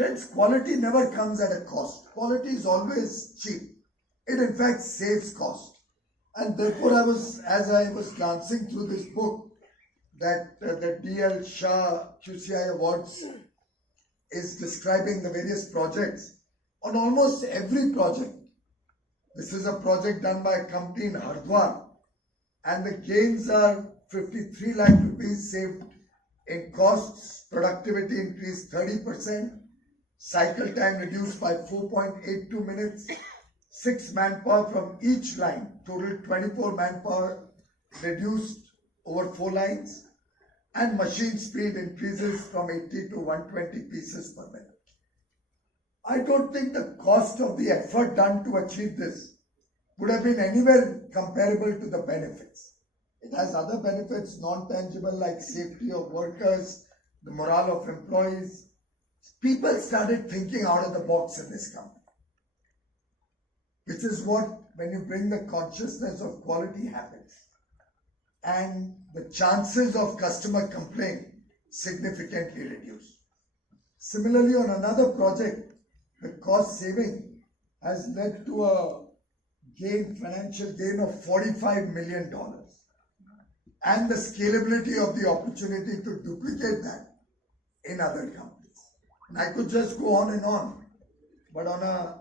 Friends, quality never comes at a cost. Quality is always cheap. It in fact saves cost. And therefore as I was glancing through this book that the D.L. Shah QCI Awards is describing the various projects, on almost every project, this is a project done by a company in Hardwar, and the gains are 53 lakh rupees saved in costs, productivity increased 30%, cycle time reduced by 4.82 minutes, 6 manpower from each line, total 24 manpower reduced over 4 lines, and machine speed increases from 80 to 120 pieces per minute. I don't think the cost of the effort done to achieve this would have been anywhere comparable to the benefits. It has other benefits, non-tangible, like safety of workers, the morale of employees. People started thinking out of the box in this company, which is what, when you bring the consciousness of quality, happens. And the chances of customer complaint significantly reduce. Similarly, on another project, the cost saving has led to a financial gain of $45 million. And the scalability of the opportunity to duplicate that in other companies. And I could just go on and on. But on a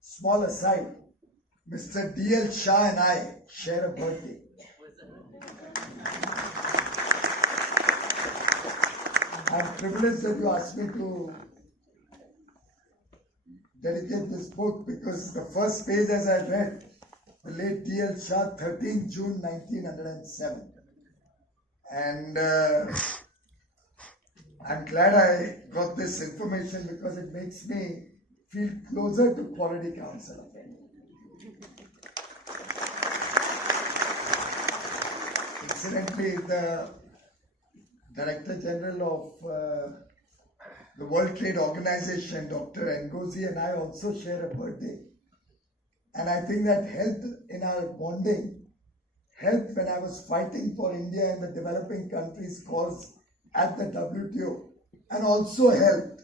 small aside, Mr. D.L. Shah and I share a birthday. I'm privileged that you asked me to dedicate this book, because the first page, as I read, the late D.L. Shah, 13 June 1907. And I'm glad I got this information, because it makes me feel closer to Quality Council of India. Incidentally, the Director General of the World Trade Organization, Dr. Ngozi, and I also share a birthday. And I think that helped in our bonding, helped when I was fighting for India and the developing countries' cause at the WTO, and also helped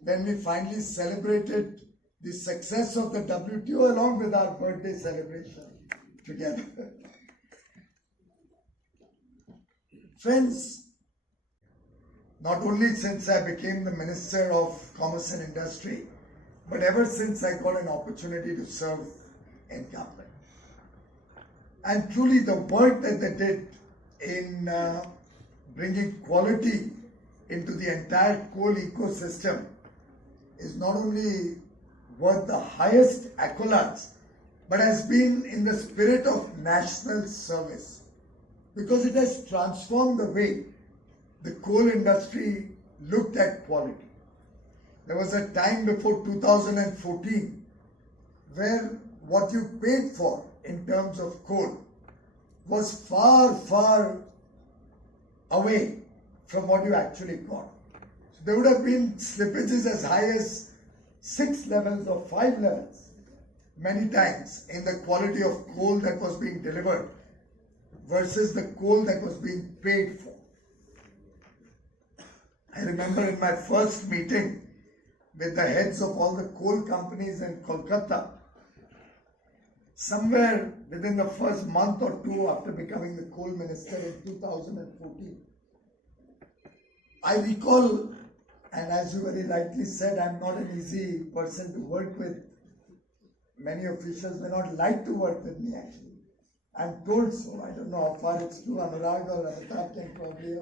when we finally celebrated the success of the WTO along with our birthday celebration together. Friends, not only since I became the Minister of Commerce and Industry, but ever since I got an opportunity to serve in government. And truly the work that they did in bringing quality into the entire coal ecosystem is not only worth the highest accolades, but has been in the spirit of national service, because it has transformed the way the coal industry looked at quality. There was a time before 2014 where what you paid for in terms of coal was far, far away from what you actually got. So there would have been slippages as high as 6 levels or 5 levels many times in the quality of coal that was being delivered versus the coal that was being paid for. I remember in my first meeting with the heads of all the coal companies in Kolkata, somewhere within the first month or two after becoming the coal minister in 2014, I recall, and as you very rightly said, I'm not an easy person to work with. Many officials may not like to work with me actually. I'm told so. I don't know how far it's true. Anurag or Amitabh can probably,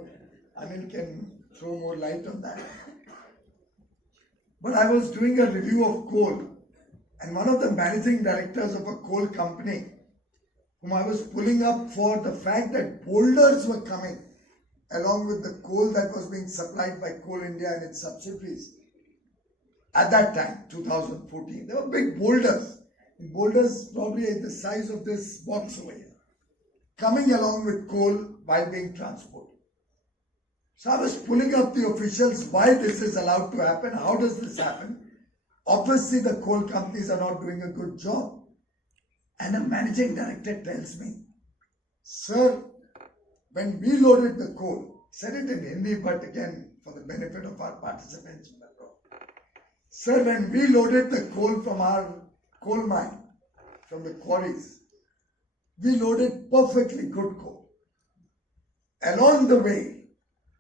Anil can throw more light on that. But I was doing a review of coal, and one of the managing directors of a coal company, whom I was pulling up for the fact that boulders were coming along with the coal that was being supplied by Coal India and its subsidiaries. At that time, 2014, there were big boulders. Boulders probably the size of this box over here, coming along with coal while being transported. So I was pulling up the officials why this is allowed to happen, how does this happen? Obviously the coal companies are not doing a good job. And a managing director tells me, sir, when we loaded the coal, said it in Hindi, but again for the benefit of our participants, Sir, when we loaded the coal from our coal mine, from the quarries, we loaded perfectly good coal. Along the way,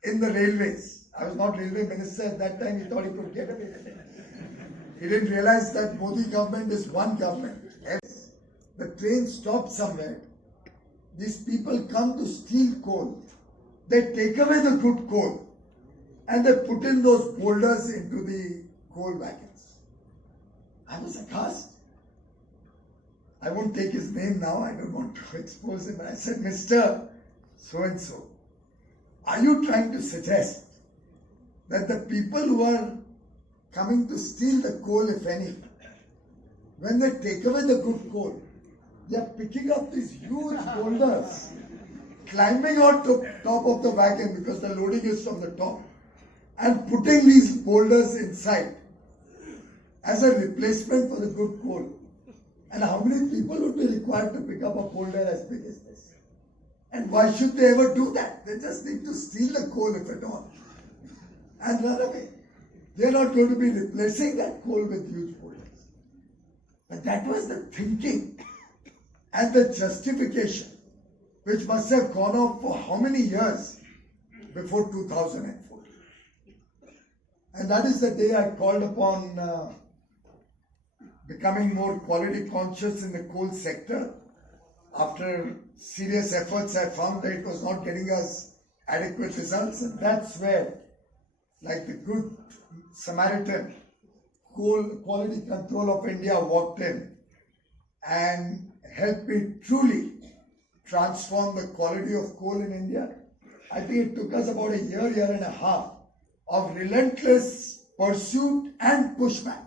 in the railways, I was not railway minister at that time, he thought he could get away with it. He didn't realize that Modi government is one government. Yes, the train stopped somewhere. These people come to steal coal. They take away the good coal and they put in those boulders into the coal wagons. I was aghast. I won't take his name now, I don't want to expose him. I said, Mr. So-and-so, are you trying to suggest that the people who are coming to steal the coal, if any, when they take away the good coal, they are picking up these huge boulders, climbing on to top of the wagon because the loading is from the top, and putting these boulders inside as a replacement for the good coal. And how many people would be required to pick up a boulder as big as this? And why should they ever do that? They just need to steal the coal, if at all, and run away. They are not going to be replacing that coal with huge boulders. But that was the thinking and the justification which must have gone on for how many years before 2014. And that is the day I called upon becoming more quality conscious in the coal sector. After serious efforts, I found that it was not getting us adequate results, and that's where, like the good Samaritan, Coal Quality Control of India walked in and helped me truly transform the quality of coal in India. I think it took us about a year and a half of relentless pursuit and pushback.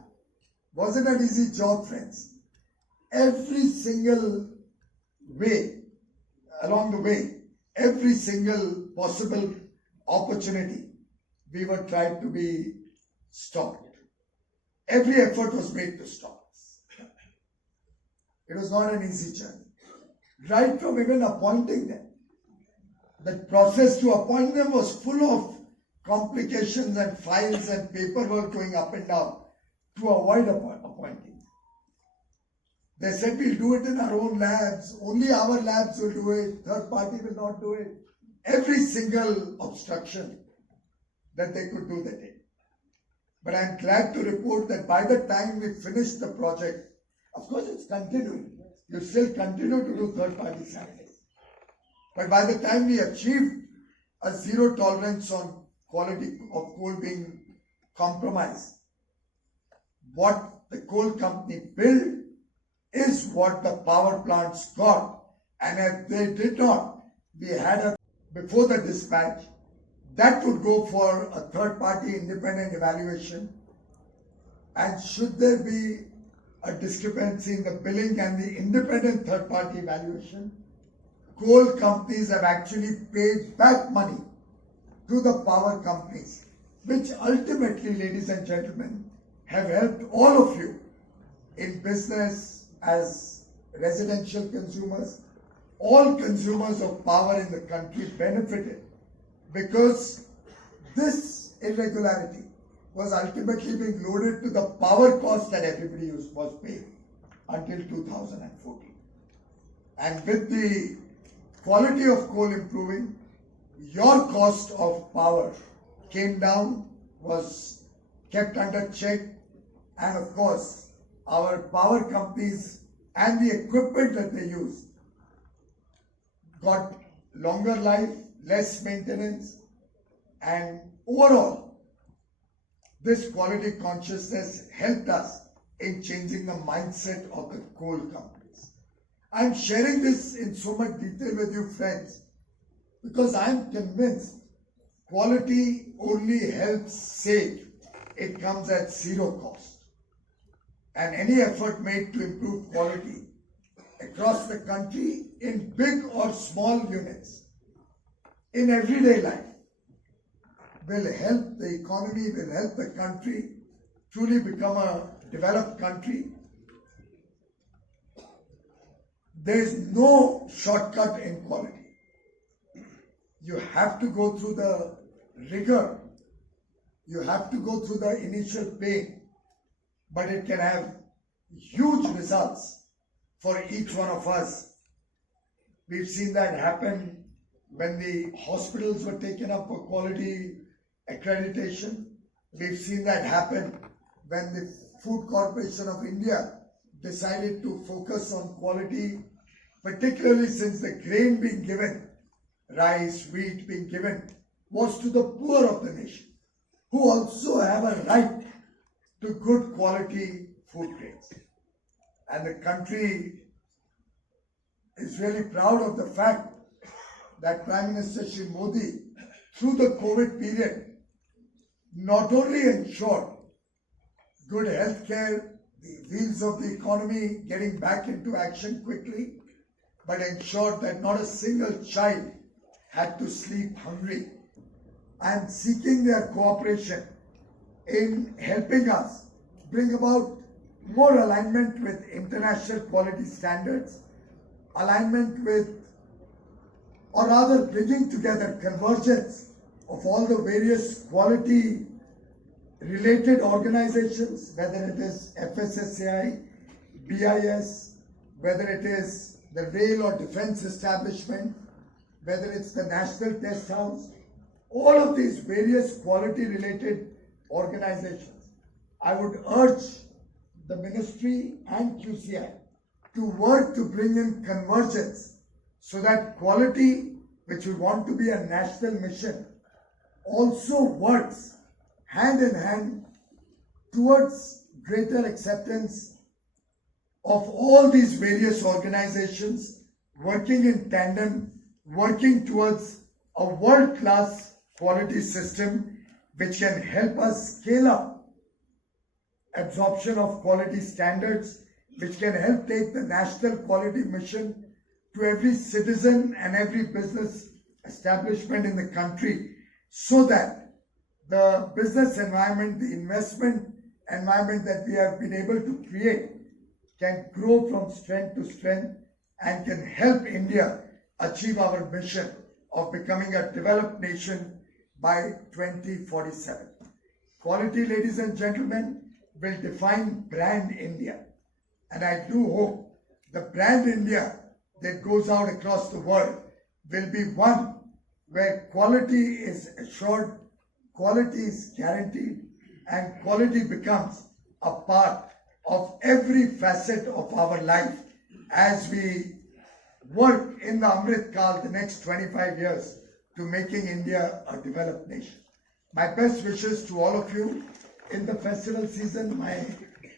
Wasn't an easy job, friends. Every single way, along the way, every single possible opportunity, we were trying to be stopped. Every effort was made to stop us. It was not an easy journey. Right from even appointing them. The process to appoint them was full of complications and files and paperwork going up and down to avoid appointing. They said we'll do it in our own labs, only our labs will do it, third party will not do it. Every single obstruction that they could do, they did. But I'm glad to report that by the time we finished the project, of course it's continuing. You still continue to do third party samples. But by the time we achieved a zero tolerance on quality of coal being compromised, what the coal company built is what the power plants got. And if they did not, we had before the dispatch, that would go for a third party independent evaluation. And should there be a discrepancy in the billing and the independent third party evaluation, coal companies have actually paid back money to the power companies, which ultimately, ladies and gentlemen, have helped all of you in business, as residential consumers. All consumers of power in the country benefited because this irregularity was ultimately being loaded to the power cost that everybody was paying until 2014. And with the quality of coal improving, your cost of power came down, was kept under check, and of course, our power companies and the equipment that they use got longer life, less maintenance, and overall, this quality consciousness helped us in changing the mindset of the coal companies. I'm sharing this in so much detail with you, friends, because I'm convinced quality only helps save. It comes at zero cost. And any effort made to improve quality across the country in big or small units, in everyday life, will help the economy, will help the country truly become a developed country. There is no shortcut in quality. You have to go through the rigor. You have to go through the initial pain. but it can have huge results for each one of us. We've seen that happen when the hospitals were taken up for quality accreditation. We've seen that happen when the Food Corporation of India decided to focus on quality, particularly since the grain being given, rice, wheat being given, was to the poor of the nation, who also have a right to good quality food grains. And the country is really proud of the fact that Prime Minister Shri Modi, through the COVID period, not only ensured good health care, the wheels of the economy getting back into action quickly, but ensured that not a single child had to sleep hungry. I am seeking their cooperation in helping us bring about more alignment with international quality standards, alignment with, or rather bringing together convergence of all the various quality related organizations, whether it is FSSAI, BIS, whether it is the rail or defense establishment, whether it's the National Test House, all of these various quality related organizations. I would urge the ministry and QCI to work to bring in convergence so that quality, which we want to be a national mission, also works hand in hand towards greater acceptance of all these various organizations working in tandem, working towards a world-class quality system which can help us scale up absorption of quality standards, which can help take the national quality mission to every citizen and every business establishment in the country, so that the business environment, the investment environment that we have been able to create can grow from strength to strength and can help India achieve our mission of becoming a developed nation by 2047. Quality, ladies and gentlemen, will define brand India. And I do hope the brand India that goes out across the world will be one where quality is assured, quality is guaranteed, and quality becomes a part of every facet of our life as we work in the Amrit Kal, the next 25 years, to making India a developed nation. My best wishes to all of you in the festival season, my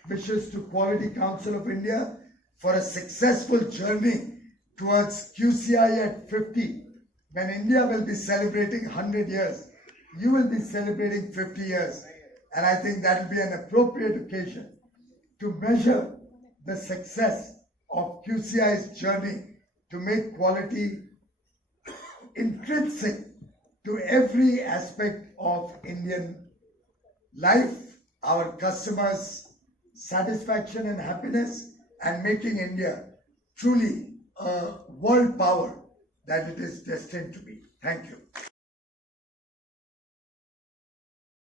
wishes to Quality Council of India for a successful journey towards QCI at 50. When India will be celebrating 100 years, you will be celebrating 50 years. And I think that will be an appropriate occasion to measure the success of QCI's journey to make quality intrinsic to every aspect of Indian life, our customers' satisfaction and happiness, and making India truly a world power that it is destined to be. Thank you.